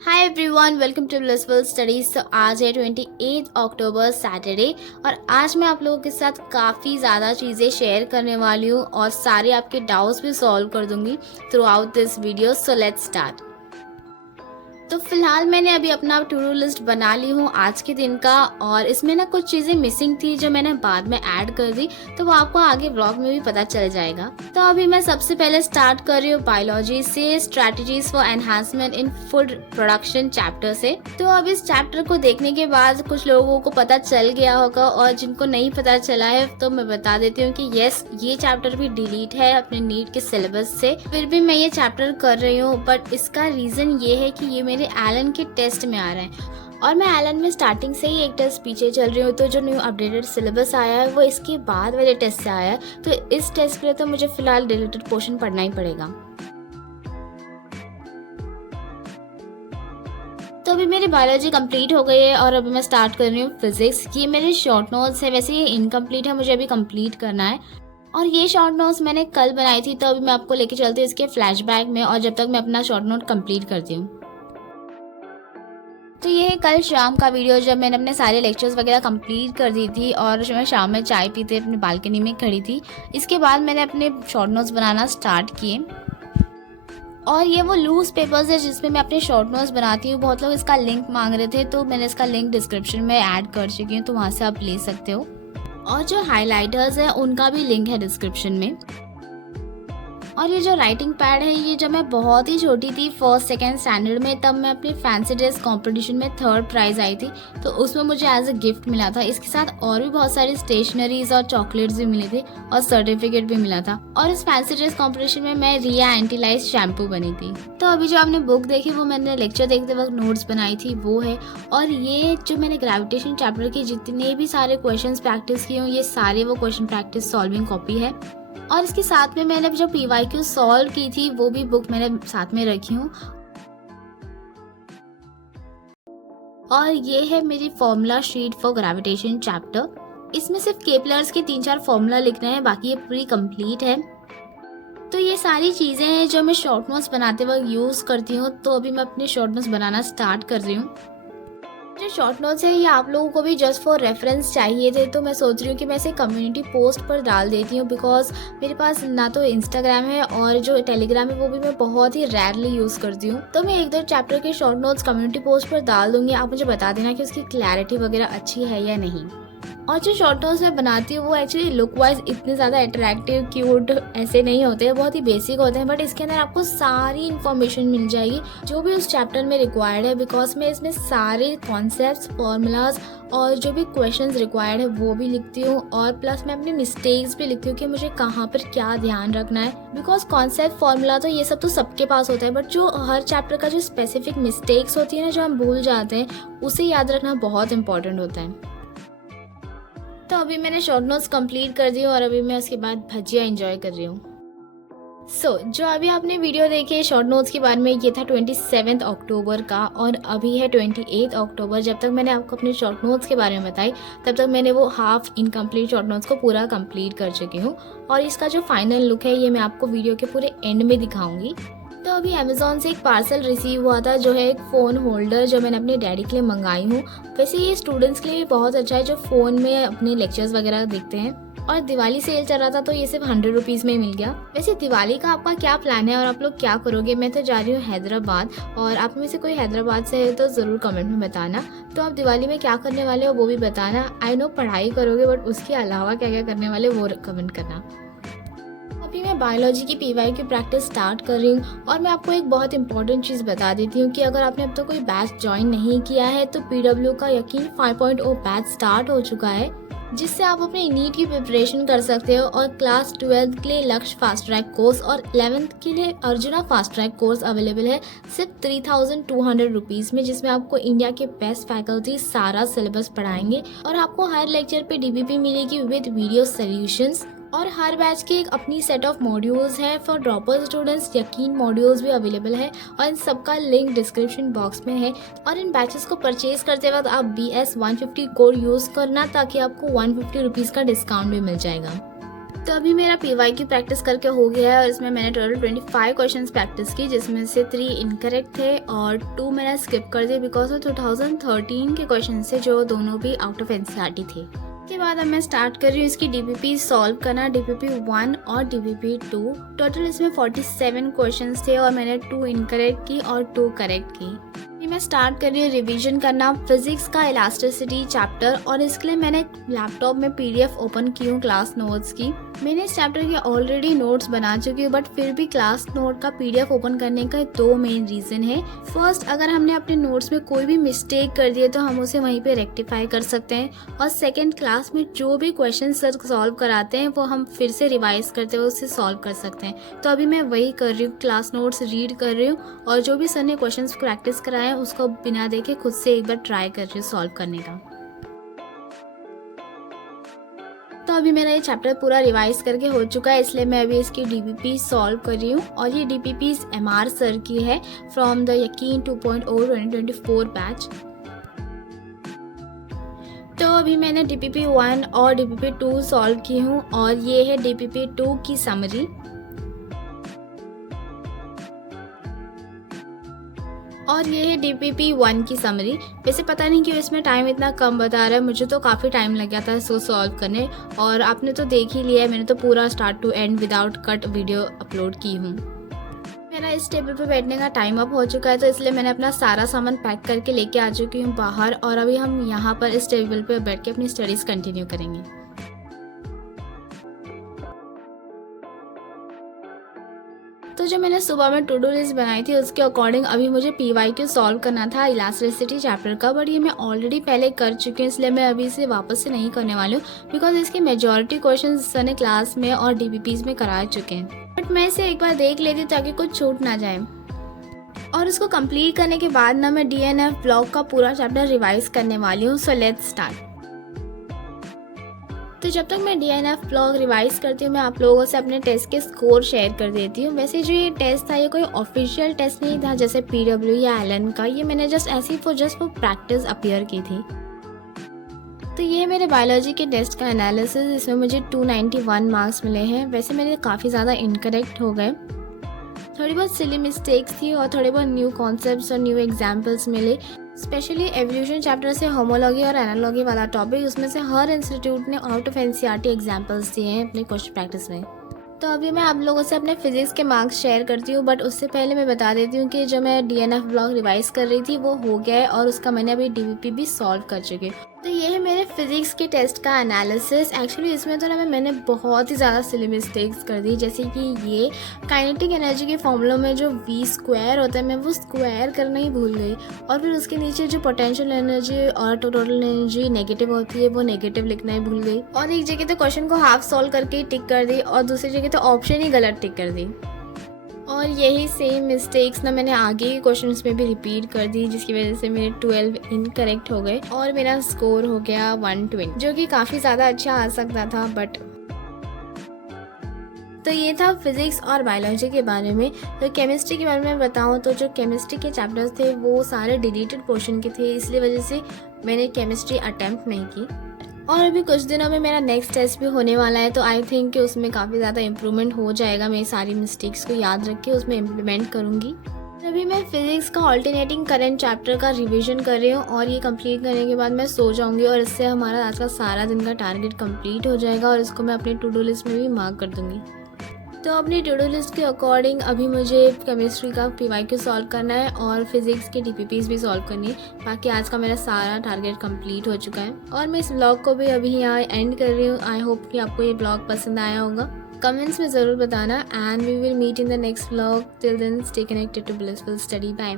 Hi everyone, welcome to blissful studies. तो आज है 28 अक्टूबर सैटरडे और आज मैं आप लोगों के साथ काफ़ी ज़्यादा चीज़ें शेयर करने वाली हूँ और सारे आपके डाउट्स भी सॉल्व कर दूंगी through out this video. So let's start. तो फिलहाल मैंने अभी अपना टू डू लिस्ट बना ली हूँ आज के दिन का, और इसमें ना कुछ चीज़ें मिसिंग थी जो मैंने बाद में ऐड कर दी, तो वो आपको आगे व्लॉग में भी पता चल जाएगा। तो अभी मैं सबसे पहले स्टार्ट कर रही हूँ बायोलॉजी से, strategies for enhancement in food production chapter से। तो अब इस चैप्टर को देखने के बाद कुछ लोगों को पता चल गया होगा, और जिनको नहीं पता चला है तो मैं बता देती हूँ कि यस, ये चैप्टर भी डिलीट है अपने नीट के सिलेबस से। फिर भी मैं ये चैप्टर कर रही हूँ, बट इसका रीजन ये है कि ये मेरे एलन के टेस्ट में आ रहा है और मैं एलन में स्टार्टिंग से ही एक टेस्ट पीछे चल रही हूँ। तो जो न्यू अपडेटेड सिलेबस आया है वो इसके बाद वाले टेस्ट से आया है, तो इस टेस्ट के लिए तो मुझे फिलहाल डिलीटेड पोर्शन पढ़ना ही पड़ेगा। तो अभी मेरी बायोलॉजी कंप्लीट हो गई है और अभी मैं स्टार्ट कर रही हूँ फिजिक्स। ये मेरे शॉर्ट नोट्स है, वैसे ये इनकम्प्लीट है, मुझे अभी कंप्लीट करना है। और ये शॉर्ट नोट्स मैंने कल बनाई थी, तो अभी मैं आपको लेके चलती हूँ इसके फ्लैशबैक में, और जब तक मैं अपना शॉर्ट नोट कंप्लीट करती हूँ। तो ये है कल शाम का वीडियो, जब मैंने अपने सारे लेक्चर्स वगैरह कंप्लीट कर दी थी और मैं शाम में चाय पीते अपनी बालकनी में खड़ी थी। इसके बाद मैंने अपने शॉर्ट नोट्स बनाना स्टार्ट किए, और ये वो लूज पेपर्स है जिसमें मैं अपने शॉर्ट नोट्स बनाती हूँ। बहुत लोग इसका लिंक मांग रहे थे, तो मैंने इसका लिंक डिस्क्रिप्शन में ऐड कर चुकी हूँ, तो वहाँ से आप ले सकते हो। और जो हाइलाइटर्स है उनका भी लिंक है डिस्क्रिप्शन में। और ये जो राइटिंग पैड है, ये जब मैं बहुत ही छोटी थी, फर्स्ट सेकेंड स्टैंडर्ड में, तब मैं अपनी फैंसी ड्रेस कंपटीशन में 3rd प्राइज आई थी, तो उसमें मुझे एज अ गिफ्ट मिला था। इसके साथ और भी बहुत सारी स्टेशनरीज और चॉकलेट्स भी मिले थे और सर्टिफिकेट भी मिला था। और इस फैंसी ड्रेस कॉम्पिटिशन में मैं रिया एंटीलाइज शैम्पू बनी थी। तो अभी जो आपने बुक देखी वो मैंने लेक्चर देखते वक्त नोट्स बनाई थी, वो है। और ये जो मैंने ग्रेविटेशन चैप्टर के जितने भी सारे क्वेश्चन प्रैक्टिस किए हूँ, ये सारे वो क्वेश्चन प्रैक्टिस सॉल्विंग कॉपी है। और इसके साथ में मैंने जो PYQ सॉल्व की थी वो भी बुक मैंने साथ में रखी हूँ। और ये है मेरी formula sheet for gravitation chapter. इसमें सिर्फ केपलर्स के 3-4 फॉर्मूला लिखना है, बाकी ये पूरी कंप्लीट है। तो ये सारी चीज़ें हैं जो मैं शॉर्ट नोट्स बनाते वक्त यूज़ करती हूँ। तो अभी मैं अपने शॉर्ट नोट्स बनाना स्टार्ट कर रही हूँ। जो शॉर्ट नोट्स है ये आप लोगों को भी जस्ट फॉर रेफरेंस चाहिए थे, तो मैं सोच रही हूँ कि मैं इसे कम्युनिटी पोस्ट पर डाल देती हूँ, बिकॉज मेरे पास ना तो इंस्टाग्राम है और जो टेलीग्राम है वो भी मैं बहुत ही रेयरली यूज़ करती हूँ। तो मैं 1-2 चैप्टर के शॉर्ट नोट्स कम्युनिटी पोस्ट पर डाल दूंगी, आप मुझे बता देना कि उसकी क्लैरिटी वगैरह अच्छी है या नहीं। और जो शॉर्ट नोट्स मैं बनाती हूँ वो एक्चुअली लुक वाइज इतने ज़्यादा अट्रैक्टिव क्यूट ऐसे नहीं होते हैं, बहुत ही बेसिक होते हैं, बट इसके अंदर आपको सारी इन्फॉर्मेशन मिल जाएगी जो भी उस चैप्टर में रिक्वायर्ड है, बिकॉज मैं इसमें सारे कॉन्सेप्ट्स, फॉर्मूलाज और जो भी क्वेश्चंस रिक्वायर्ड है वो भी लिखती हूँ, और प्लस मैं अपनी मिस्टेक्स भी लिखती हूँ कि मुझे कहाँ पर क्या ध्यान रखना है। बिकॉज कॉन्सेप्ट, फॉर्मूला तो ये सब तो सबके पास होता है, बट जो हर चैप्टर का जो स्पेसिफिक मिस्टेक्स होती है ना, जो हम भूल जाते हैं, उसे याद रखना बहुत इंपॉर्टेंट होता है। तो अभी मैंने शॉर्ट नोट्स कंप्लीट कर दी और अभी मैं उसके बाद भजिया एंजॉय कर रही हूँ। जो अभी आपने वीडियो देखे शॉर्ट नोट्स के बारे में, ये था 27 अक्टूबर का, और अभी है 28 अक्टूबर। जब तक मैंने आपको अपने शॉर्ट नोट्स के बारे में बताई, तब तक मैंने वो हाफ इनकम्प्लीट शॉर्ट नोट्स को पूरा कंप्लीट कर चुकी हूँ, और इसका जो फाइनल लुक है ये मैं आपको वीडियो के पूरे एंड में दिखाऊंगी। तो अभी अमेज़ॉन से एक पार्सल रिसीव हुआ था, जो है एक फ़ोन होल्डर, जो मैंने अपने डैडी के लिए मंगाई हूँ। वैसे ये स्टूडेंट्स के लिए बहुत अच्छा है जो फ़ोन में अपने लेक्चर्स वगैरह देखते हैं, और दिवाली सेल चल रहा था तो ये सिर्फ 100 रुपीज़ में ही मिल गया। वैसे दिवाली का आपका क्या प्लान है और आप लोग क्या करोगे? मैं तो जा रही हूँ हैदराबाद, और आप में से कोई हैदराबाद से है तो ज़रूर कमेंट में बताना। तो आप दिवाली में क्या करने वाले हो वो भी बताना। आई नो पढ़ाई करोगे, बट उसके अलावा क्या क्या करने वाले वो कमेंट करना। अभी मैं बायोलॉजी की PYQ प्रैक्टिस स्टार्ट कर रही हूँ, और मैं आपको एक बहुत इंपॉर्टेंट चीज़ बता देती हूँ कि अगर आपने अब तक कोई बैच ज्वाइन नहीं किया है तो PW का यकीन 5.0 बैच स्टार्ट हो चुका है, जिससे आप अपने नीट की प्रिपरेशन कर सकते हो। और क्लास 12 के लिए लक्ष्य फास्ट ट्रैक कोर्स और 11th के लिए arjuna fast track course available है सिर्फ 3200 रुपीज़ में, जिसमें आपको इंडिया के बेस्ट फैकल्टी सारा सिलेबस पढ़ाएंगे, और आपको हर लेक्चर पे DBP मिलेगी विद वीडियो सोल्यूशंस। और हर बैच की एक अपनी सेट ऑफ मॉड्यूल्स है फॉर ड्रॉपर स्टूडेंट्स। यकीन मॉड्यूल्स भी अवेलेबल है, और इन सबका लिंक डिस्क्रिप्शन बॉक्स में है। और इन बैचेस को परचेज करते वक्त आप BS 150 कोड यूज़ करना, ताकि आपको 150 रुपीज़ का डिस्काउंट भी मिल जाएगा। तो अभी मेरा पीवाई की प्रैक्टिस करके हो गया है और इसमें मैंने टोटल 25 क्वेश्चंस प्रैक्टिस की, जिसमें से 3 इनकरेक्ट थे और 2 मैंने स्किप कर दिए बिकॉज ऑफ 2013 के क्वेश्चन से, जो दोनों भी आउट ऑफ एनसीईआरटी थे। इसके बाद अब मैं स्टार्ट कर रही हूँ इसकी डीपीपी सॉल्व करना, डीपीपी 1 और डीपीपी 2। टोटल इसमें 47 क्वेश्चंस थे और मैंने 2 इनकरेक्ट की और 2 करेक्ट की। अभी मैं स्टार्ट कर रही हूँ रिवीजन करना फिजिक्स का इलास्टिसिटी चैप्टर, और इसके लिए मैंने लैपटॉप में पीडीएफ ओपन की हूँ क्लास नोट्स की। मैंने इस चैप्टर के ऑलरेडी नोट्स बना चुकी हूँ, बट फिर भी क्लास नोट का पीडीएफ ओपन करने का 2 मेन रीज़न है। फर्स्ट, अगर हमने अपने नोट्स में कोई भी मिस्टेक कर दिए तो हम उसे वहीं पे रेक्टिफाई कर सकते हैं, और सेकंड, क्लास में जो भी क्वेश्चन सर सॉल्व कराते हैं वो हम फिर से रिवाइज करते हुए उसे सॉल्व कर सकते हैं। तो अभी मैं वही कर रही हूँ, क्लास नोट्स रीड कर रही हूँ और जो भी सर ने क्वेश्चन प्रैक्टिस कराए हैं उसको बिना देखे खुद से एक बार ट्राई कर रही हूँ सॉल्व करने का। तो अभी मेरा ये चैप्टर पूरा रिवाइज करके हो चुका है, इसलिए मैं अभी इसकी डीपीपी सॉल्व कर रही हूँ, और ये डीपीपी एमआर सर की है फ्रॉम द यकीन 2.0 2024 बैच। तो अभी मैंने डीपीपी 1 और डीपीपी 2 सॉल्व की हूँ, और ये है डीपीपी 2 की समरी। और ये है डीपीपी 1 की समरी। वैसे पता नहीं क्यों इसमें टाइम इतना कम बता रहा है, मुझे तो काफ़ी टाइम लग गया था इसको सॉल्व करने, और आपने तो देख ही लिया है, मैंने तो पूरा start to end without cut video upload की हूँ। मेरा इस टेबल पे बैठने का टाइम अप हो चुका है, तो इसलिए मैंने अपना सारा सामान पैक करके लेके आ चुकी हूँ बाहर, और अभी हम यहाँ पर इस टेबल पे बैठ के अपनी स्टडीज़ कंटिन्यू करेंगे। तो जो मैंने सुबह में टू डू लिस्ट बनाई थी उसके अकॉर्डिंग अभी मुझे पीवाईक्यू सॉल्व करना था इलास्टिसिटी चैप्टर का, बट ये मैं ऑलरेडी पहले कर चुकी हूँ, इसलिए मैं अभी इसे वापस से नहीं करने वाली हूँ, बिकॉज इसके मेजॉरिटी क्वेश्चन सर ने क्लास में और डीपीपीज में करा चुके हैं। बट मैं इसे एक बार देख लेती हूँ ताकि कुछ छूट ना जाए। और इसको कंप्लीट करने के बाद ना मैं डीएनएफ ब्लॉक का पूरा चैप्टर रिवाइज करने वाली हूँ। So let's start. तो जब तक मैं डीएनएफ ब्लॉग रिवाइज करती हूँ, मैं आप लोगों से अपने टेस्ट के स्कोर शेयर कर देती हूँ। वैसे जो ये टेस्ट था ये कोई ऑफिशियल टेस्ट नहीं था जैसे पीडब्ल्यू या एलन का, ये मैंने जस्ट ऐसी जस्ट फॉर प्रैक्टिस अपीयर की थी। तो ये मेरे बायोलॉजी के टेस्ट का एनालिसिस, इसमें मुझे 291 मार्क्स मिले हैं। वैसे मेरे काफ़ी ज़्यादा इनकरेक्ट हो गए, थोड़ी बहुत सिली मिस्टेक्स थी और थोड़े बहुत न्यू कॉन्सेप्ट्स और न्यू एग्जाम्पल्स मिले। स्पेशली एवोल्यूशन चैप्टर से होमोलॉजी और एनालॉजी वाला टॉपिक, उसमें से हर इंस्टीट्यूट ने आउट ऑफ एनसीईआरटी एग्जाम्पल्स दिए हैं अपने क्वेश्चन प्रैक्टिस में। तो अभी मैं आप लोगों से अपने फिजिक्स के मार्क्स शेयर करती हूँ, बट उससे पहले मैं बता देती हूँ कि जो मैं डीएनएफ ब्लॉग रिवाइज कर रही थी वो हो गया है और उसका मैंने अभी डीवीपी भी सॉल्व कर चुकी हूँ। तो ये है मेरे फिजिक्स के टेस्ट का एनालिसिस। एक्चुअली इसमें तो ना मैंने बहुत ही ज़्यादा सिली मिस्टेक्स कर दी, जैसे कि ये काइनेटिक एनर्जी के फॉर्मूला में जो v स्क्वायर होता है मैं वो स्क्वायर करना ही भूल गई, और फिर उसके नीचे जो पोटेंशियल एनर्जी और टोटल एनर्जी नेगेटिव होती है वो नेगेटिव लिखना ही भूल गई, और एक जगह तो क्वेश्चन को हाफ सॉल्व करके ही टिक कर दी और दूसरी जगह तो ऑप्शन ही गलत टिक कर दी। और यही सेम मिस्टेक्स ना मैंने आगे के क्वेश्चंस में भी रिपीट कर दी, जिसकी वजह से मेरे 12 इनकरेक्ट हो गए और मेरा स्कोर हो गया 120, जो कि काफ़ी ज़्यादा अच्छा आ सकता था बट। तो ये था फिजिक्स और बायोलॉजी के बारे में। तो केमिस्ट्री के बारे में बताऊँ तो जो केमिस्ट्री के चैप्टर्स थे वो सारे डिलीटेड पोर्शन के थे, इसलिए वजह से मैंने केमिस्ट्री अटेम्प्ट नहीं की। और अभी कुछ दिनों में मेरा नेक्स्ट टेस्ट भी होने वाला है, तो आई थिंक कि उसमें काफ़ी ज़्यादा इम्प्रूवमेंट हो जाएगा। मैं सारी मिस्टेक्स को याद रख के उसमें इम्प्लीमेंट करूँगी। अभी मैं फिजिक्स का ऑल्टरनेटिंग करंट चैप्टर का रिवीजन कर रही हूँ, और ये कंप्लीट करने के बाद मैं सो जाऊँगी और इससे हमारा आज का सारा दिन का टारगेट कंप्लीट हो जाएगा, और इसको मैं अपनी टू डू लिस्ट में भी मार्क कर दूँगी। तो अपनी टू डू लिस्ट के अकॉर्डिंग अभी मुझे केमिस्ट्री का पीवाईक्यू सॉल्व करना है और फिजिक्स की डीपीपीज भी सॉल्व करनी है। बाकी आज का मेरा सारा टारगेट कंप्लीट हो चुका है, और मैं इस ब्लॉग को भी अभी यहाँ एंड कर रही हूँ। आई होप कि आपको ये ब्लॉग पसंद आया होगा। कमेंट्स में ज़रूर बताना, and we will meet in the next blog. Till then stay connected to blissful study. Bye.